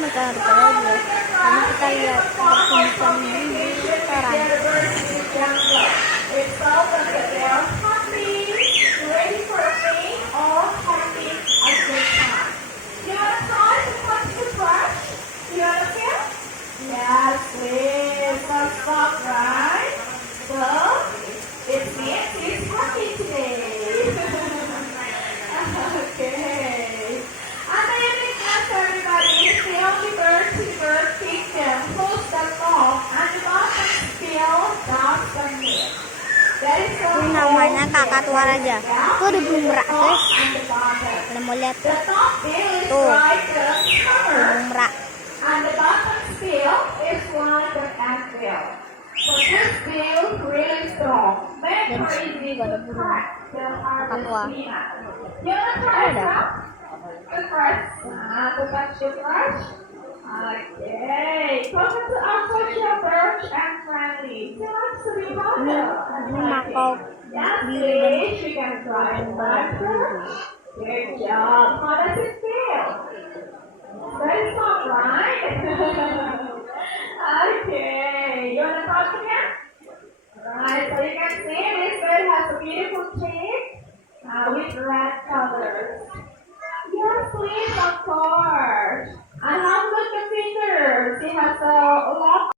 sementara aja. Ini kita lihat pertunjukan di restoran. Yes, please. Stop, right? So, it means he's happy today. Okay. And the uniqueness, everybody, is the only bird to the bird kingdom who's the top and the bottom still down the mid. That is so Ini namanya kakak tua raja. Tuh ada burung merak, guys. and the bottom. Kalian mau lihat The top bill is Tuh. like the cover. burung merak. And the bottom bill is like the ant bill. So this bill really strong. Very Dan easy sini juga ada to burung crack the kakak harvest tua. peanut. You wanna try Ada. some? The first, to touch the brush. Okay. Welcome to our social birch and friendly. She likes to be Ini makau That's biru dan it. She can try it. Good job. How does it feel? Very soft, right?